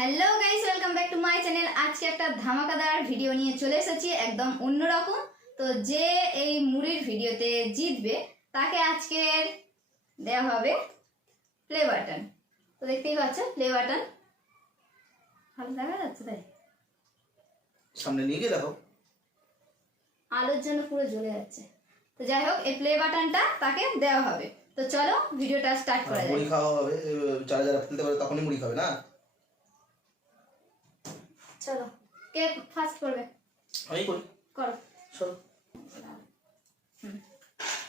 Hello guys welcome back to my channel আজকে একটা ধামাকাদার video নিয়ে চলে এসেছি একদম অন্যরকম। তো যে এই মুড়ির ভিডিওতে জিতবে তাকে আজকে দেওয়া হবে প্লে বাটন তো দেখতেই পাচ্ছ প্লে বাটন ভালো দেখা যাচ্ছে তাই। সামনে নিয়ে গিয়ে দেখো। আলোর জন্য পুরো জ্বলে যাচ্ছে। তো যাই হোক এই প্লে বাটনটা তাকে দেওয়া হবে। তো চলো ভিডিওটা স্টার্ট করা যাক। মুড়ি খাওয়া হবে যারা যারা ফেলতে পারে তখনই মুড়ি খাবে না? চলো। কে ফার্স্ট করবে? আমি করি। করো। চলো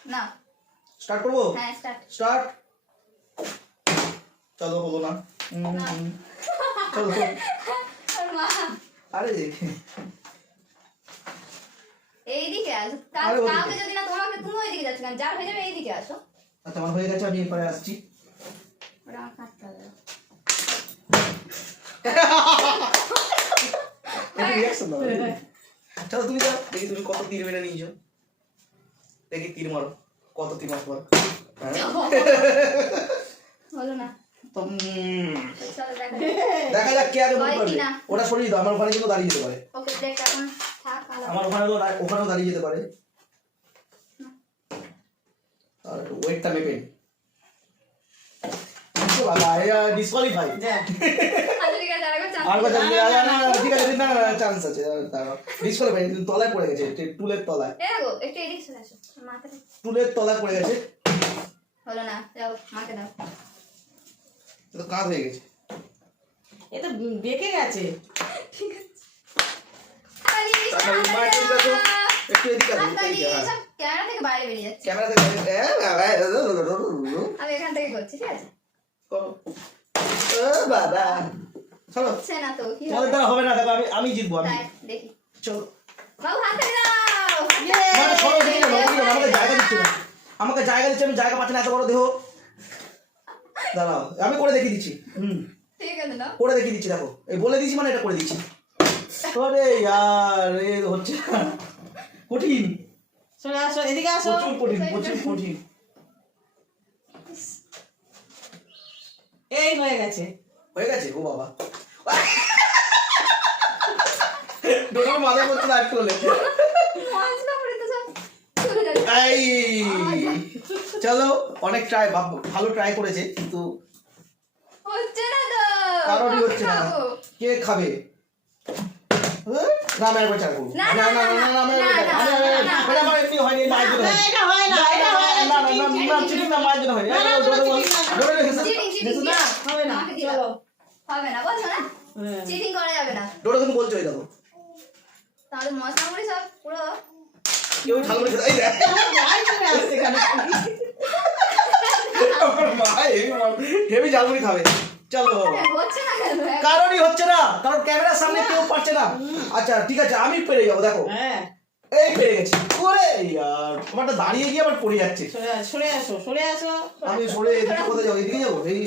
না। স্টার্ট করব? হ্যাঁ স্টার্ট স্টার্ট চলো বলো না। চলো আরে এইদিকে আসো। কাউকে যদি না তোমাকে তুমি ওইদিকে যাচ্ছ কেন? যার হয়ে যাবে এইদিকে আসো। আচ্ছা আমার হয়ে গেছে আমি এরপরে আসছি। আমার কাটতে হবে একটু দাও। চলো তুমি যাও দেখি তুমি কত তীর মেরে নিয়েছো। দেখি তীর মারো কত তীর মারতে পারো। হ্যাঁ? না। উম, দেখা যাক। কে আগে হয় পারবে। ওটা সরিয়ে দাও আমার ওখানে কিন্তু দাঁড়িয়ে যেতে পারে। আমার ওখানে তো ওখানেও দাঁড়িয়ে যেতে পারে। আর ওয়েটটা মেপেন ডিসকোয়ালিফাই আচ্ছা ঠিক আছে আর কথা না না ঠিক আছে না চান্স আছে ডিসকোয়ালিফাই তলায় পড়ে গেছে টুলের তলায় এ গো একটু এদিকে চলে আসো মাথাটা টুলের তলায় পড়ে গেছে হলো না যাও মাকে দাও তো হয়ে গেছে বেঁকে গেছে ঠিক আছে। একটু এদিকে হ্যাঁ। ক্যামেরা থেকে বাইরে বেরিয়ে যাচ্ছে ক্যামেরা থেকে আমি এখান থেকে করছি ঠিক আছে বাবা। চলো। তোমাদের হবে? দ্বারা হবে না দেখো আমি আমি জিতবো আমি চলো। মানে না, আমাকে জায়গা দিচ্ছে আমাকে জায়গা দিচ্ছে আমি জায়গা পাচ্ছি না এত বড় দেহ। দাঁড়াও আমি করে দেখিয়ে দিচ্ছি। হুম। ঠিক আছে না করে দেখিয়ে দিচ্ছি দেখো। এই বলে দিচ্ছি মানে এটা করে দিচ্ছি আরে ইয়ার এ হচ্ছে না। কঠিন। চলে আসো এদিকে আসো। প্রচুর কঠিন প্রচুর কঠিন। এই হয়ে গেছে হয়ে গেছে ও বাবা ডোনার মাথা করতে করলে না চলে অনেক ট্রাই ভালো ট্রাই করেছে কিন্তু হচ্ছে না তো কারোরই হচ্ছে না। কে খাবে হ্যাঁ? না আমি একবার ট্রাই করব না, না না, না না না না না, না, না, না, না। এটা আমার এমনি হয়নি মায়ের জন্য না, হয়নি। এটা হয় না এটা হয় না না, না, চিটিং, না, চিটিং, না, চিটিং না, মায়ের জন্য হয়নি। না, না, এই, না, ধরে বল। চিটিং না। ধরে রেখেছে। চিটিং চিটিং রেখেছে না, না? হবে না চলো। হবে না বলছো না? হ্যাঁ। চিটিং করা যাবে না। ডোরা তুমি বলছো এই দেখো। তাহলে মশলা মুড়ি সব পুরো? কেউ ঝাল করে এই দেখ, আমার চলে আসছে এখানে। আমার হেভি ঝালমুড়ি খাবে। চলো হচ্ছে না কারণই হচ্ছে না। কারণ ক্যামেরার সামনে কেউ পারছে না। আচ্ছা ঠিক আছে আমি পেরে যাব দেখো। হ্যাঁ। এই পেরে গেছি। ওরে ইয়ার আমারটা দাঁড়িয়ে গিয়ে আবার পড়ে যাচ্ছে। সরে আসো, সরে আসো। আমি সরে এদিকে কোথায় যাব এদিকে যাব? এই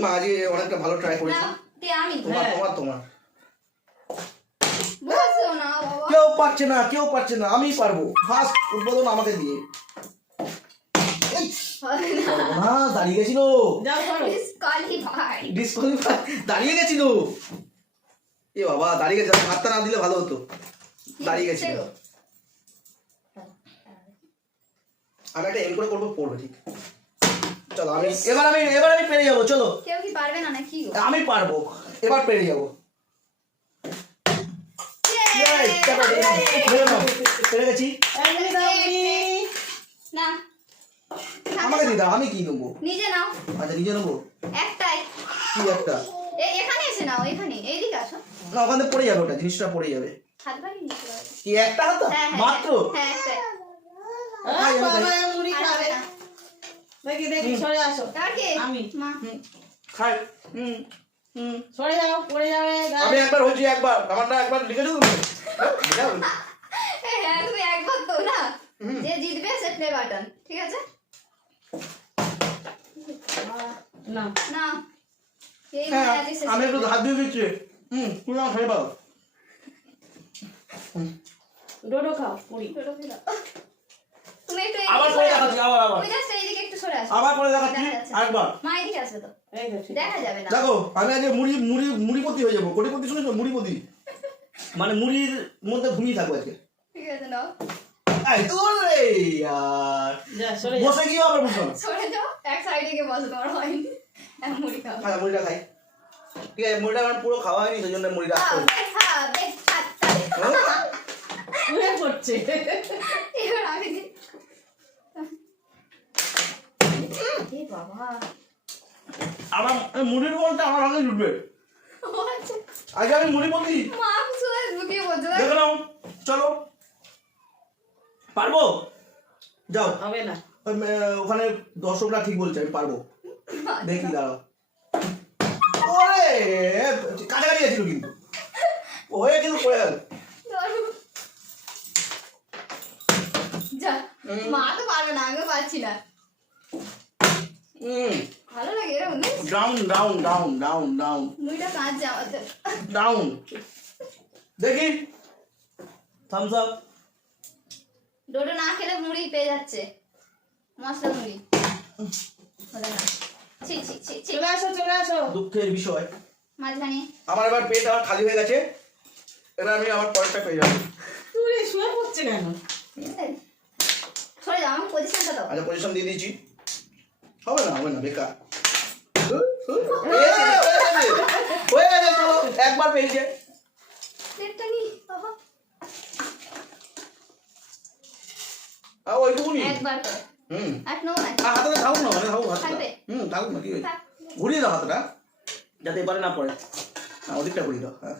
মা আজকে অনেকটা ভালো ট্রাই করেছে। তোমার হ্যাঁ। তোমার তোমার। বাবা। কেউ পারছে না কেউ পারছে না আমি পারব। ফার্স্ট উদ্বোধন আমাকে দিয়ে। দাঁড়িয়ে গেছিল। দাঁড়িয়ে গেছিল। এ বাবা দাঁড়িয়ে গেছে হাতটা না দিলে ভালো হতো। দাঁড়িয়ে গেছিল আমি একটা এম করে করব পড়বে ঠিক। চলো আমি এবার আমি এবার আমি পেরে যাব চলো। কেউ কি পারবে না নাকি আমি পারব এবার পেরে যাব। পেরে গেছি। না। আমাকে আমি কি নেব? নিজে নাও। আচ্ছা নিজে নেব? একটাই। কি একটা? এখানে এসে নাও এখানে এইদিকে আসো। না ওখান থেকে পড়ে যাবে ওটা জিনিসটা পড়ে যাবে। কি একটা হাতা হ্যাঁ হ্যাঁ মাত্র? হ্যাঁ আর কে আমি। খাই। হুম হুম সরে যাও পড়ে যাবে আমি একবার হয়েছি একবার। আমারটা একবার লিখে দেবো? হ্যাঁ তুমি একবার তো না। যে জিতবে সে প্লে বাটন ঠিক আছে? না। না। এই হ্যাঁ আমি একটু হাত দিয়ে দিচ্ছি। হুম তুমি আমার খাই পাও ডোডো খাও মুড়ি তুমি একটু আবার করে দেখাচ্ছি আবার আবার তুমি just এইদিকে একটু সরে আসো আবার করে দেখাচ্ছি আরেকবার মা এদিকে আসবে তো এই তো ঠিক দেখা যাবে না দেখো আমি আজকে মুড়ি মুড়ি মুড়িপতি হয়ে যাব কোটিপতি শুনেছো মুড়িপতি মানে মুড়ির মধ্যে ঘুমিয়ে থাকব আজকে ঠিক আছে নাও এই তোর রে ইয়ার যা সরে যা বসে গিয়ে আবার সরে যাও এক সাইডে গিয়ে বসো তোমার হয়নি মুড়ি খাও মুড়িটা খাই ঠিক আছে মুড়িটা আমার পুরো খাওয়া হয়নি সেই জন্য মুড়িটা পড়ছে এবার আমি বাবা। আমার মুড়ির বলতে আমার আগে জুটবে। ও আচ্ছা। আগে আমি মুড়িপতি মা শুয়ে লুকিয়ে বলছে। দেখে নাও চলো। পারব? যাও। হবে না। ওখানে দর্শকরা ঠিক বলছে আমি পারব। দেখি দাঁড়াও। কাছাকাছি গেছিল কিন্তু। হয়ে কিন্তু পড়ে গেল। মা তো পারবে না আমিও পারছি না। ভালো লাগে এরকম down down down down down মুড়িটা কাঁচছে আমাদের ডাউন দেখি। থামস আপ ডোডো না খেলে মুড়ি পেয়ে যাচ্ছে। মশলা মুড়ি। হলো না। ছি ছি ছি ছি। চলে আসো চলে আসো। দুঃখের বিষয়। মাঝখানে। আমার এবার পেট আমার খালি হয়ে গেছে। এবার আমি আমার পরেরটা পেয়ে যাব। তুই শুয়ে পড়ছে কেন? সরে যাও আমার পজিশনটা দাও। আচ্ছা পজিশন দিয়ে দিয়েছি হবে না হবে না বেকার। হয়ে গেছে, চলো একবার পেয়েছে প্লেটটা নি আর ওইটুকুনি? একবার হুম। আর নো না আর হাতে থাকুক না মানে থাকুক হাতটা। হুম থাকুক না কি হয়েছে ঘুরিয়ে দাও হাতটা যাতে এবারে না পড়ে। না ওদিকটা ঘুরিয়ে দাও হ্যাঁ।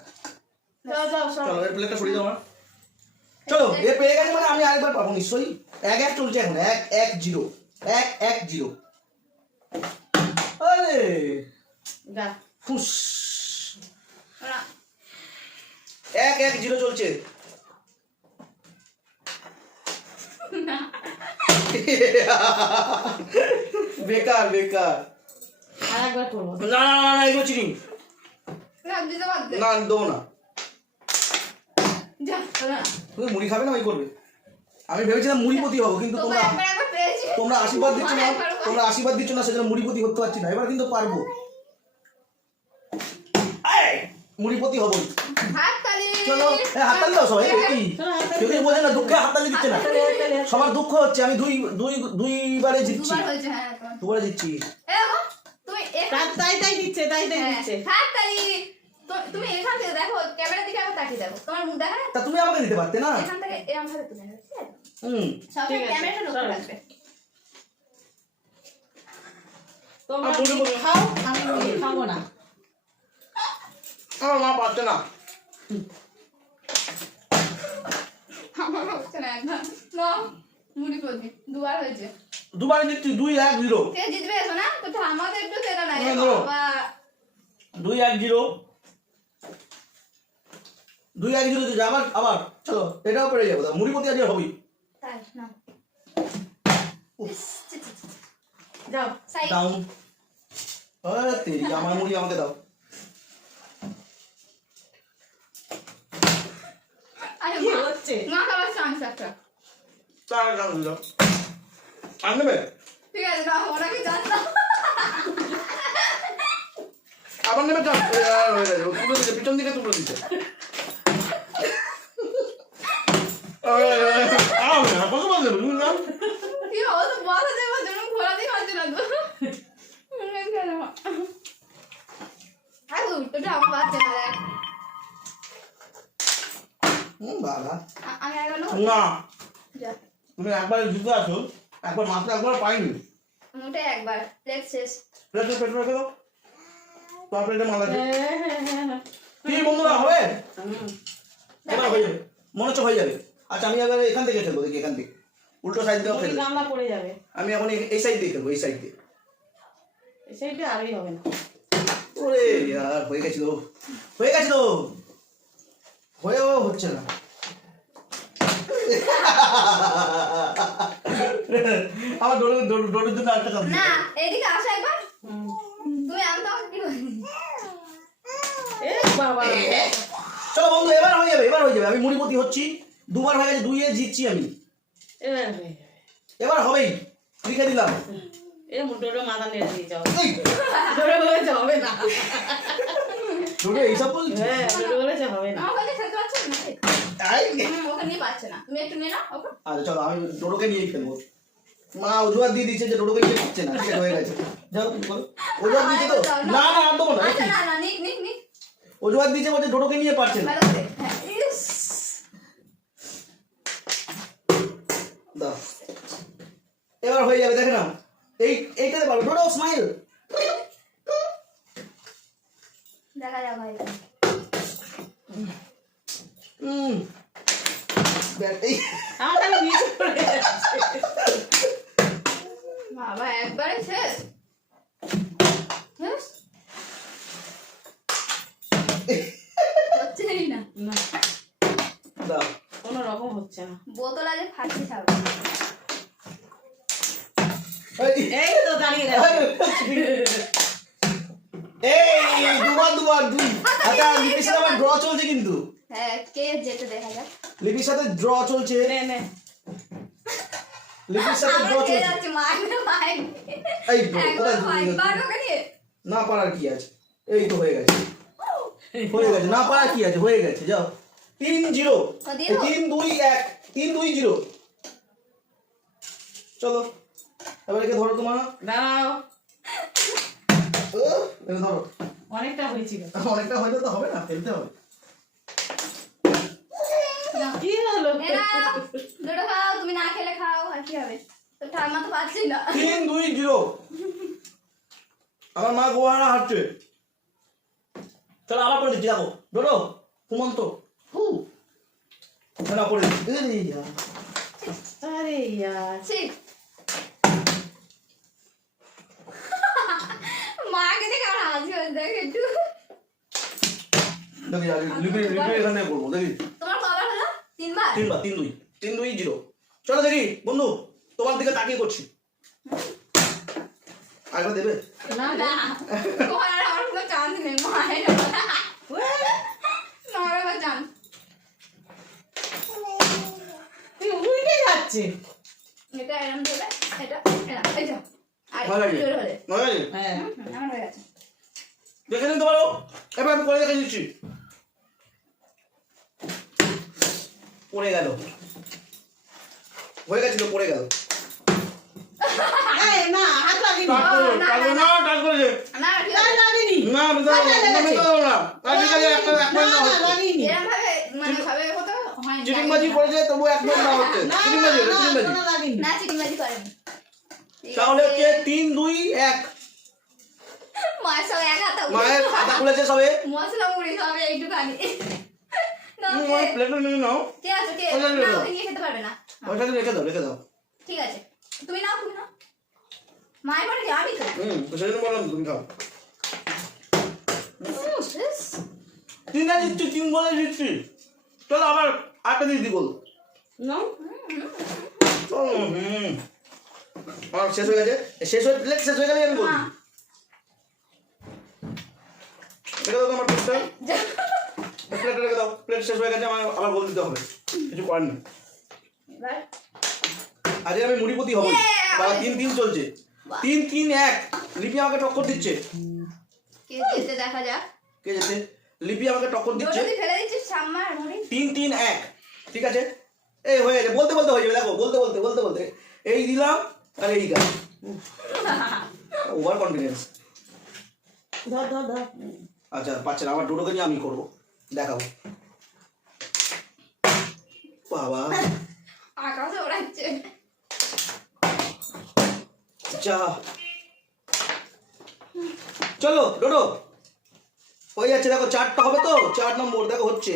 যাও যাও সব চলো এর প্লেটটা সরিয়ে দাও আমার চলো এ পেয়ে গেছে মানে আমি আরেকবার পাবো নিশ্চয়ই। এক এক চলছে এখন এক এক জিরো। এক এক জিরো। আরে! ফুস। এক এক জিরো চলছে। বেকার বেকার। না না না না এগুলো চিনি। না দেবো না। তুমি মুড়ি খাবে না ওই করবে? আমি ভেবেছিলাম মুড়িপতি হব কিন্তু তোমরা তোমরা আশীর্বাদ দিচ্ছ না। তোমরা আশীর্বাদ দিচ্ছ না সেজন্য মুড়িপতি হতে পারছি না। এবার কিন্তু পারব। মুড়িপতি হব। চলো হাততালি দাও সবাই কেউ কিছু বোঝে না দুঃখে হাততালি দিচ্ছে না। সবার দুঃখ হচ্ছে আমি দুই দুই দুইবারে জিতছি। দুবার হ্যাঁ দুবারে জিতছি। তুমি এখান তাই তাই তাই দিচ্ছে তাই তাই হ্যাঁ, দিচ্ছে। তুমি এখান থেকে দেখো ক্যামেরার দিকে আবার তাকিয়ে দেখো। তোমার মুখ দেখা তা তুমি আমাকে দিতে পারতে না? এখান থেকে এরকম ভাবে হুম। ক্যামেরাটা লক্ষ্য রাখবে তোমরা। খাও? আমি খাব না। আমার মা পারছে না। আমার হচ্ছে না একবার না মুড়ি প্রদীপ দুবার হয়েছে। দুবারে জিতছি দুই এক জিরো। কে জিতবে এসো না তো আমাদের একটু সেটা নাই হ্যাঁ। বাবা। দুই এক জিরো। দুই এক জিরো দিচ্ছে আবার আবার চলো এটাও পেরে যাব মুড়িপতি আজকে হবেই। তাই না। যাও সাইড ডাউন আরে তেরি আমার মুড়ি আমাকে দাও। আরে কি মা হচ্ছে মা একটা তার ডাউন দাও আর ঠিক আছে না ওনাকে জানতাম আবার নেবে ও তুলে দিচ্ছে পিছন দিকে তুলে দিচ্ছে আরে, আরে, আরে, বাবা? না। তুমি একবার জিতে আসো একবার মাত্র একবার পাইনি। মোটে একবার প্লেট শেষ। প্লেটে পেট রেখে দাও। তোমার প্লেটে মাল কি বন্ধুরা হবে? এবার হয়ে যাবে। মনে হচ্ছে হয়ে যাবে। আচ্ছা আমি এবার এখান থেকে খেলব দেখি এখান থেকে। উল্টো সাইড মুড়ি খেলব। গামলা পড়ে যাবে। আমি এখন এই- এই সাইড দিয়ে খেলব এই সাইড দিয়ে। সেইটা আরই হবে না। ওরে ইয়ার হয়ে গেছিল। হয়ে গেছিল। হয়েও হচ্ছে না। আমার দৌড়ে দৌড় দৌড়ের জন্য কাজ না এদিকে আসো একবার। তুমি আনতে আমাকে কি এ বাবা। চলো বন্ধু এবার হয়ে যাবে এবার হয়ে যাবে। আমি মুড়িপতি হচ্ছি দুবার হয়ে গেছে দুইয়ে জিতছি আমি। এবার এবার হবেই লিখে দিলাম। এ মুটোরও মাথা নেড়ে দিয়ে যাও। ডোডো বলেছে হবে না। ছোট এইসব বলছি? হ্যাঁ ডোডো বলেছে হবে না। না ওকে নিয়ে না। তুমি একটু নিয়ে নাও ওকে? আচ্ছা চলো আমি ডোডোকে নিয়েই ফেলব। মা অজুহাত দিয়ে দিচ্ছে যে নিয়ে না ঠিক আছে হয়ে গেছে। যাও অজুহাত দিচ্ছে তো? না না আর দেবো না না না নিক নিক নিক। অজুহাত দিচ্ছে বলছে ডোডোকে নিয়ে পারছে না। ভালো করে ইস। দাও। এবার হয়ে যাবে দেখে নাও। এই এইটাতে পারো। ডোডো স্মাইল দেখা ভাই। হুম আমার খালি নিচে পড়ে যাচ্ছে। বাবা একবারে শেষ। শেষ? হচ্ছেই না। না। কোনো রকম হচ্ছে না। বোতল আছে ফাটছে ছাড়ো। এই। এই তো দাঁড়িয়ে এই। দুবার দুবার দুই। আচ্ছা লিপির আমার ড্র চলছে কিন্তু। হ্যাঁ কে যেতে দেখা যাক। লিপির সাথে ড্র চলছে। নে লিপির সাথে ড্র চলছে। এই একবার পারার কি আছে? এই তো হয়ে গেছে। হয়ে গেছে না পারার কি আছে? হয়ে গেছে যাও। তিন জিরো। দাও। তিন দুই এক তিন দুই জিরো। চলো এবার একে ধরো তোমার। দাঁড়াও। ধরো। অনেকটা হয়েছিল। অনেকটা হয়তো তো হবে না ফেলতে হবে। কি হলো? দুটো খাও তুমি না খেলে খাও আর কি হবে? তো ঠাম্মা তো পাচ্ছি না। তিন দুই জিরো। আমার মা গোহারা হাঁটছে। চলো আবার করে দিচ্ছি দেখো। ধরো ঘুমন্ত। হু। না করে দিচ্ছি। আরে ইয়ার ঠিক মাকে দেখে আমার হাসি দেখ একটু। দেখি আগে লিপি লিপি এখানে করব দেখি। তোমার কবার হলো তিনবার? তিনবার তিন দুই তিন দুই জিরো। চলো দেখি বন্ধু তোমার দিকে তাকিয়ে করছি। আরেকবার দেবে? না না। তোমার আমার কোনো চান্স নেই মায়ের। আমার চান্স। তুই উল্টে যাচ্ছে এটা এরম দেবে এটা এরম এই যা। আর ভালো লাগে। জোরে হলে ভালো লাগে? হ্যাঁ দেখে নিতে পারো এবার আমি করে দেখে দিচ্ছি পড়ে গেল। হয়ে গেছিল পড়ে গেল। একটা মানে হয় তিন দুই এক। মায়ের সব এক হাতে মায়ের খাতা খুলেছে সবে। মশলা মুড়ি সব এইটুখানি। না, হুম, কে- আমার প্লেটে নিয়ে নাও আছে খেতে পারবে না। রেখে দাও রেখে দাও। ঠিক আছে। তুমি নাও তুমি নাও। মায়ের পরে আমি তো হুম তো বললাম তুমি খাও। ইস, তিনটা দিচ্ছি তিন বলে দিচ্ছি। চলো আবার আটটা দিয়ে দিব না হুম আমার শেষ হয়ে গেছে। শেষ হয়ে প্লেট শেষ হয়ে গেলে আমি। রেখে দাও তোমার প্লেটটা যা- রেখে দাও প্লেট শেষ হয়ে গেছে আমার আবার বলে দিতে হবে। কিছু করার নেই। আজকে আমি মুড়িপতি হব! বাবা তিন তিন চলছে। তিন তিন এক। লিপি আমাকে টক্কর দিচ্ছে। কে যেতে দেখা যাক? কে যেতে লিপি আমাকে টক্কর দিচ্ছে। যদি ফেলে দিচ্ছিস তিন তিন এক। ঠিক আছে? এই হয়ে গেছে। বলতে বলতে হয়ে যাবে দেখো বলতে বলতে বলতে বলতে। এই দিলাম আর এই গাছ ওভার কনফিডেন্স ধর ধর ধর। আচ্ছা পাচ্ছে না আমার ডোডোকে নিয়ে আমি করব। দেখাবো বাবা। আকাশে যা। চলো ডোডো। হয়ে যাচ্ছে দেখো চারটা হবে তো? চার নম্বর দেখো হচ্ছে।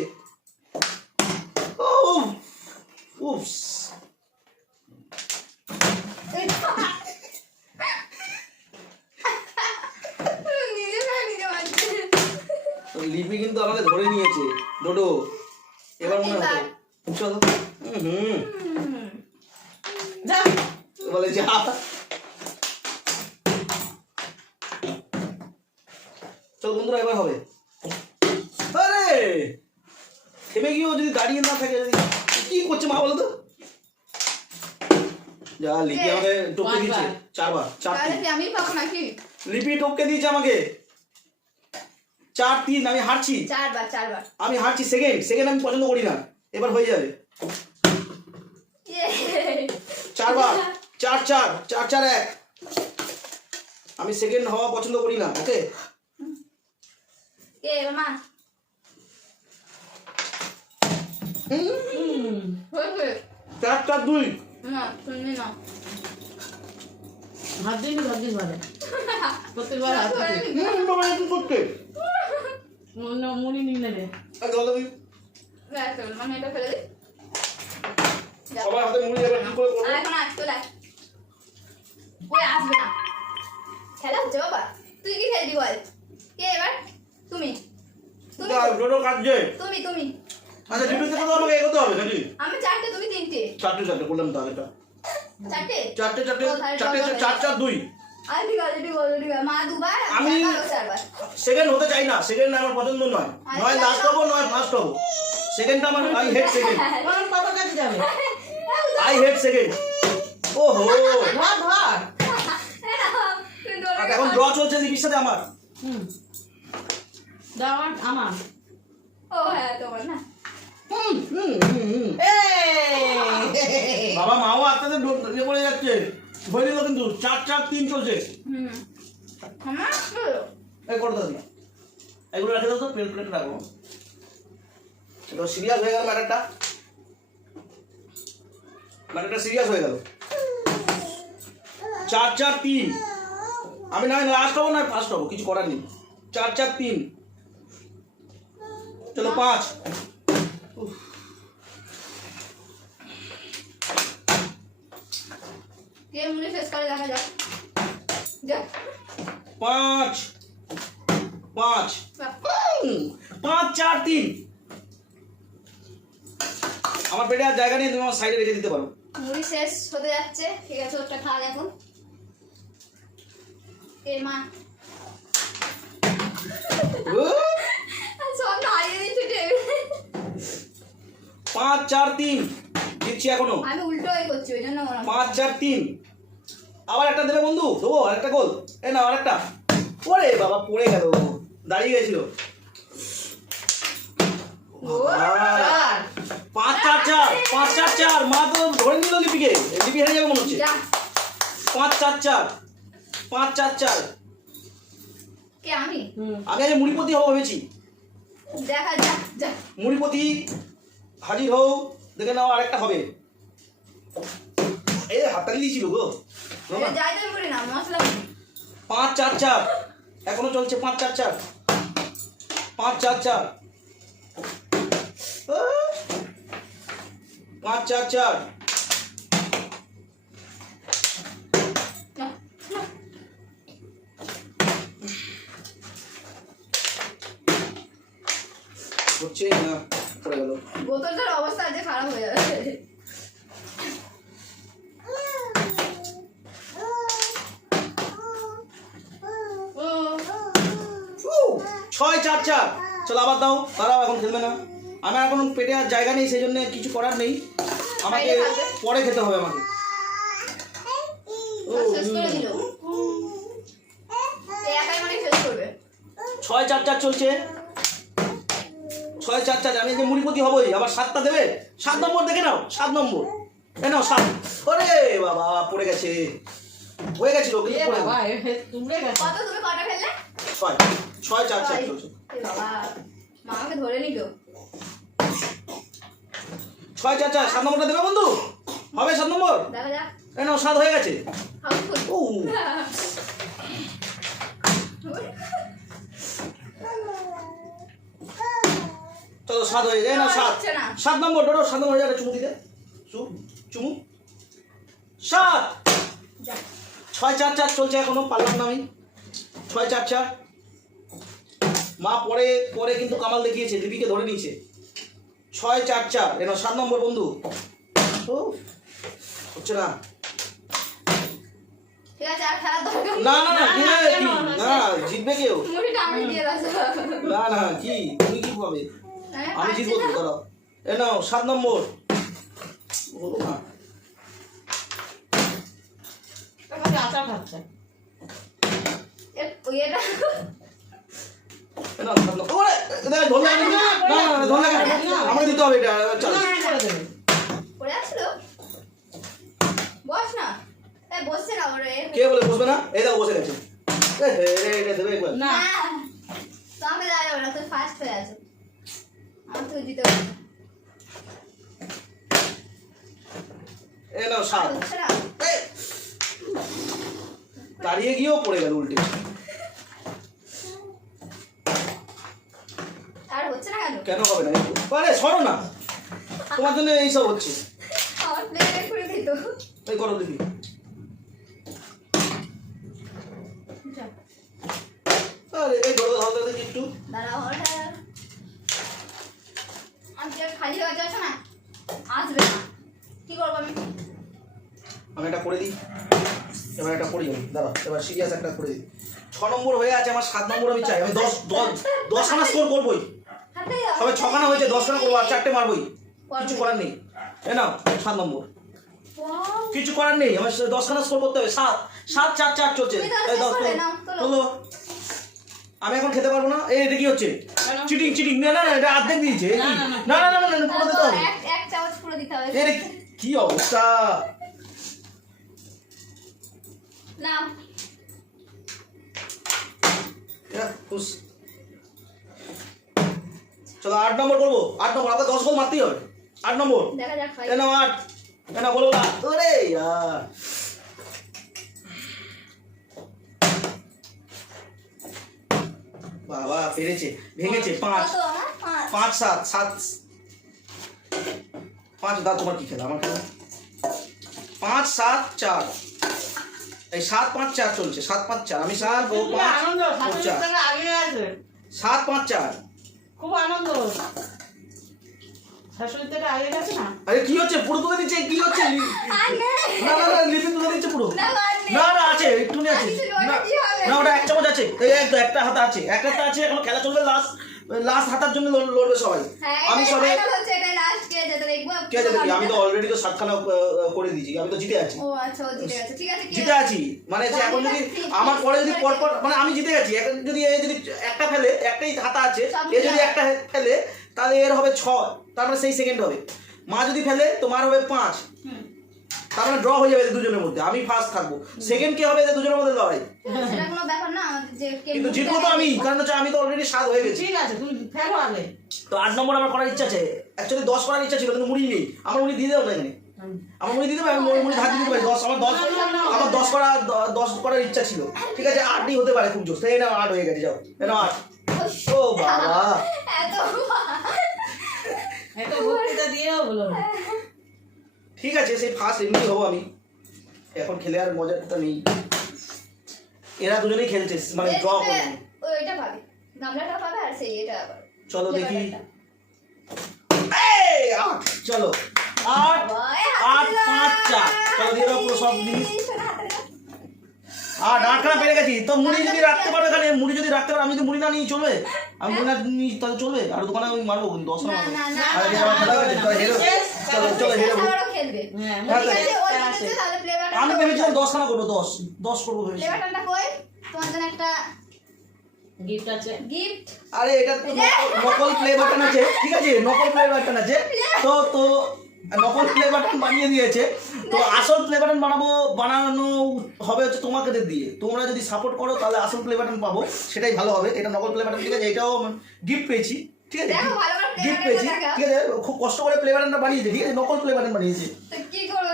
উফ, উফস মা বলো তো। যা লিপি আমাকে টপকে দিয়েছে। চারবার চার তাহলে আমি পাবো নাকি? লিপি টপকে দিয়েছে আমাকে। চার তিন আমি হারছি। চারবার চারবার। আমি হারছি সেকেন্ড সেকেন্ড আমি পছন্দ করি না। এবার হয়ে যাবে। ইয়ে। চারবার। চার চার। চার চার এক। আমি সেকেন্ড হওয়া পছন্দ করি না ওকে মামা হুম হয়েছে চার চার দুই না শুনলি না হাত দিন হাত দিন বারে প্রত্যেকবার হাত দিতে বাবা এরকম করতে। অন্য মুড়ি নিলে রে। আর জল দিবি। এক সেকেন্ড, আমি এটা ফেলে দিই। যা। হাতে মুড়ি যাবে কি করে করব? এখন আস চলে ওই আসবে না। খেলা হচ্ছে বাবা। তুই কি খেলবি বল? কে এবার? তুমি। তুমি তুমি। আচ্ছা ডিউটি থেকে তো আমাকে এগোতে হবে নাকি আমি চারটে তুমি তিনটে। চারটে চারটে করলাম তাহলে এটা চারটে? চারটে চারটে চারটে চার চার দুই। আর ঠিক আছে ঠিক আছে ঠিক আছে। মা দুবার আমি আমি- একা ও চারবার। সেকেন্ড হতে চাই না সেকেন্ড আমার পছন্দ নয়। নয় লাস্ট হব নয় ফার্স্ট হব। সেকেন্ডটা আমার আই হেড সেকেন্ড কাছে যাবে। আই হেড সেকেন্ড ওহো। ধর ধর। আর এখন ড্র চলছে লিপির সাথে আমার। হুম। দাও আমার। ও হ্যাঁ তোমার না। বাবা মাও আস্তে আস্তে ইয়ে পড়ে যাচ্ছে। হয়ে দিল কিন্তু চার চার তিন চলছে। এই করে দাও এগুলো। রেখে দাও তো প্লেট প্লেট রাখো। এটা সিরিয়াস হয়ে গেল ম্যাটারটা। ম্যাটারটা সিরিয়াস হয়ে গেল। চার চার তিন। আমি না লাস্ট হব না ফার্স্ট হব কিছু করার নেই। চার চার তিন। চলো পাঁচ। কে মুড়ি শেষ করে দেখা যাক। যা। পাঁচ। পাঁচ। পাঁচ চার তিন। আমার পেটে আর জায়গা নেই তুমি আমার সাইডে রেখে দিতে পারো। মুড়ি শেষ হতে যাচ্ছে। ঠিক আছে ওটা খাওয়া এখন। কে মা সব নাড়িয়ে দিচ্ছে টেবিলে পাঁচ চার তিন। দিচ্ছি এখনও। আমি উল্টো হয়ে করছি ওই জন্য পাঁচ চার তিন। আবার একটা দেবে বন্ধু দেবো আরেকটা গোল। এ না আরেকটা ওরে বাবা পড়ে গেল। দাঁড়িয়ে গেছিল। পাঁচ চার চার। পাঁচ চার চার। মা তো ধরে নিল লিপিকে। লিপি হেরে যাবে মনে হচ্ছে। পাঁচ চার চার। পাঁচ চার চার। কে আমি? হুম। আমি আজ মুড়িপতি হব ভেবেছি। দেখা যা যা। মুড়িপতি হাজির হও দেখে নাও আরেকটা হবে। এই হাততালি দিয়েছিল গো? পাঁচ চার চার। এখনও চলছে পাঁচ চার চার। পাঁচ চার চার! পাঁচ চার চার। যা, যা। হচ্ছে না। বোতলটার অবস্থা আজকে খারাপ হয়ে যাবে। ছয় চার চার। চলো আবার দাও দাঁড়াও এখন খেলবে না। আমার এখন পেটে আর জায়গা নেই সেই জন্য কিছু করার নেই। আমাকে পরে খেতে হবে আমাকে। মানে ছয় চার চার চলছে। ছয় চার চার আমি যে মুড়িপতি হবই আবার সাতটা দেবে? সাত নম্বর দেখে নাও সাত নম্বর। এ নাও সাত। ওরে বাবা পড়ে গেছে। হয়ে গেছিল ছয় ছয় চার চার বাবা মামাকে ধরে নিল। ছয় চার চার সাত নম্বরটা দেবে বন্ধু? হবে সাত নম্বর? দেখা নাও সাত হয়ে গেছে। ও। চলো সাত হয়ে যায় না? সাত। সাত নম্বর ডোডো সাত নম্বর হয়ে যাবে চুমু দিতে চুমু সাত ছয় চার চার চলছে এখনও পারলাম না আমি। ছয় চার চার। মা পরে পরে কিন্তু কামাল দেখিয়েছে লিপিকে ধরে নিয়েছে। ছয় চার চার। এনো সাত নম্বর বন্ধু। ও হচ্ছে না। না না না না, জিতবে কেউ। না না কি? তুমি কি পাবে আমি জিতবো তো না। দাঁড়াও এ নাও সাত নম্বর। হলো না। আচার খাচ্ছে এটা। দিতে হবে এটা চল। বস বসছে না ওরে। কে বলে বসবে না? এই দেখো বসে গেছে। না। তো আমি দাঁড়াবো না তুই ফার্স্ট হয়ে আছো। আমি তো জিতে পারব না। এ নাও সাত হচ্ছে না এ! দাঁড়িয়ে গিয়েও পড়ে গেল উল্টে। কেন? হবে না? আরে সরো না। তোমার জন্য এইসব হচ্ছে। দিত। করো দেখি আরে এই ধরো ধরো ধরো দেখি একটু দাঁড়াও ওটা আমি কি আর খালি হয়ে যাচ্ছে না আসবে না কি করব আমি আমি একটা করে দিই এবার একটা করি আমি দাঁড়া এবার সিরিয়াস একটা করে দিই ছ নম্বর হয়ে আছে আমার সাত নম্বর আমি চাই আমি দশ দশ দশখানা স্কোর করবোই সবাই ছখানা হয়েছে দশখানা করব আর চারটে মারবোই কিছু করার নেই এ সাত নম্বর কিছু করার নেই আমার দশখানা স্কোর করতে হবে সাত সাত চার চার চলছে। তোলো আমি এখন খেতে পারব না এই এটা কি হচ্ছে চিটিং চিটিং না না এটা অর্ধেক দিয়েছে না, না, না না পুরো দিতে হবে কি অবস্থা নাও। চলো আট নম্বর করব। আট নম্বর আপনার দশ গোল মারতেই হবে। আট নম্বর। নাও আট। এ না বলো না। ওরে ইয়ার বাবা পেরেছে। ভেঙেছে। পাঁচ। পাঁচ। সাত সাত। পাঁচ দা তোমার কি খেলা? আমার খেলা? পাঁচ সাত চার। এই সাত পাঁচ চার চলছে সাত পাঁচ চার। আমি সাত ও খুব পাঁচ সাত পাঁচ চার খুব আনন্দ। আরে কি হচ্ছে? পুরো তুলে দিচ্ছে? কি হচ্ছে? লি- না না না লিপি তুলে দিচ্ছে পুরো। না, না না আছে একটু না ওটা এক চামচ আছে। এই তো একটা হাতা আছে। এক হাতা আছে এখন খেলা চলবে লাস্ট লাস্ট হাতার জন্য লড়- লড়বে সবাই। হ্যাঁ, আমি সবাই কে যেতে আমি তো অলরেডি তো সাতখানা করে দিয়েছি আমি তো জিতে আছি। আচ্ছা, জিতে আছে, মানে এখন যদি আমার পরে যদি পরপর মানে আমি জিতে গেছি এখন যদি এ যদি একটা ফেলে একটাই হাতা আছে এ যদি একটা ফেলে তাহলে এর হবে ছয় তার মানে সেই সেকেন্ড হবে। মা যদি ফেলে তোমার হবে পাঁচ। তার মানে ড্র হয়ে যাবে দুজনের মধ্যে আমি ফার্স্ট থাকব। সেকেন্ড কে হবে দুজনের মধ্যে লড়াই। না, আমাদের যে কিন্তু জিতবো তো আমি কারণ হচ্ছে আমি তো অলরেডি সাত হয়ে গেছি। ঠিক আছে তুমি ফেলো আগে। তো আট নম্বর আমার করার ইচ্ছা আছে। অ্যাকচুয়ালি দশ করার ইচ্ছা ছিল কিন্তু মুড়ি নেই। আমার মুড়ি দিয়ে দেবো এখানে আমার মুড়ি দিয়ে দেবে আমি মুড়ি মুড়ি ধার দিতে পারি। দশ আমার দশ আমার দশ করা দশ করার ইচ্ছা ছিল। ঠিক আছে আটই হতে পারে খুব জোর। এই না আট হয়ে গেছে যাও। আট। ও বাবা। এত বক্তৃতা দিয়েও বলো না। ঠিক আছে সেই ফার্স্ট এমনি হব আমি। এখন খেলে আর মজাটা নেই। এরা দুজনেই খেলছে মানে ড্র করে ওইটা পাবে গামলাটা পাবে আর সেই এটা আবার। চলো দেখি। এই, আট চলো। আট আট পাঁচ চার। চলো দিয়ে দাও পুরো সব জিনিস। আট আটখানা পেরে গেছি। তো মুড়ি যদি রাখতে পারো এখানে মুড়ি যদি রাখতে পারো আমি যদি মুড়ি না নিয়ে চলবে? আমি মুড়ি না নিই তাহলে চলবে? আর দোকানে আমি মারবো দশটা না, মারবো আর চলো চলো হেরো। খেলবে। হ্যাঁ আমি ভেবেছিলাম দশখানা করব দশ দশ করব ভেবেছিলাম কই? তোমার জন্য একটা গিফট আছে। gift। আরে এটা তো নকল- নকল প্লে বাটন আছে ঠিক আছে? নকল প্লে বাটন আছে তো তো নকল প্লে বাটন বানিয়ে দিয়েছে। তো আসল প্লে বাটন বানাবো বানানো হবে হচ্ছে তোমাকে দিয়ে। তোমরা যদি সাপোর্ট করো তাহলে আসল প্লে বাটন পাবো সেটাই ভালো হবে। এটা নকল প্লে বাটন ঠিক আছে? এটাও গিফট পেয়েছি। ঠিক আছে গিফট পেয়েছি ঠিক আছে খুব কষ্ট করে প্লে বাটনটা বানিয়েছে ঠিক আছে নকল প্লে বাটন বানিয়েছে।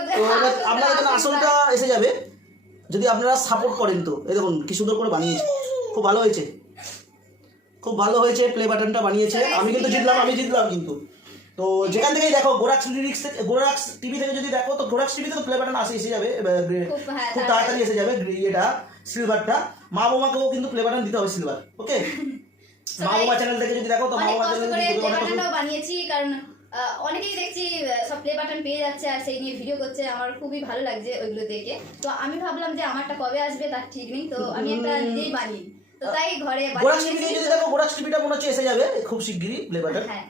তো এবার আপনাদের জন্য আসলটা এসে যাবে যদি আপনারা সাপোর্ট করেন তো। এই দেখুন কি সুন্দর করে বানিয়েছে খুব ভালো হয়েছে। খুব ভালো হয়েছে প্লে বাটনটা বানিয়েছে। আমি কিন্তু জিতলাম আমি জিতলাম কিন্তু। তো যেখান থেকেই দেখো গোরাক্স লিরিক্স থেকে গোরাক্স টিভি থেকে যদি দেখো তো গোরাক্স টিভিতে তো প্লে বাটন আসে এসে যাবে খুব হ্যাঁ, তাড়াতাড়ি এসে যাবে এটা সিলভারটা মা বাবাকেও কিন্তু প্লে বাটন দিতে হবে সিলভার ওকে মা বাবা চ্যানেল থেকে যদি দেখো তো মা বাবা চ্যানেল থেকে অনেক কষ্ট- বানিয়েছি কারণ অনেকেই দেখছি সব প্লে বাটন পেয়ে যাচ্ছে আর সেই নিয়ে ভিডিও করছে। আমার খুবই ভালো লাগছে ওইগুলো দেখে। তো আমি ভাবলাম যে আমারটা কবে আসবে তার ঠিক নেই তো আমি একটা নিজেই বানিয়ে তো তাই ঘরে গোরাক্স টিভি যদি দেখো গোরাক্স টিভিটা মনে হচ্ছে এসে যাবে খুব শিগগিরই প্লে বাটন হ্যাঁ।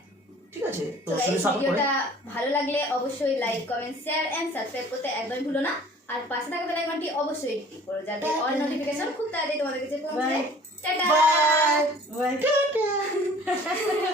ঠিক আছে তো ভিডিওটা ভালো লাগলে অবশ্যই like comment share and subscribe করতে একদম ভুলো না। আর পাশে থাকা বেল আইকনটি অবশ্যই ক্লিক করো যাতে অল নোটিফিকেশন খুব তাড়াতাড়ি তোমাদের কাছে পৌঁছে Bye. টাটা! বাই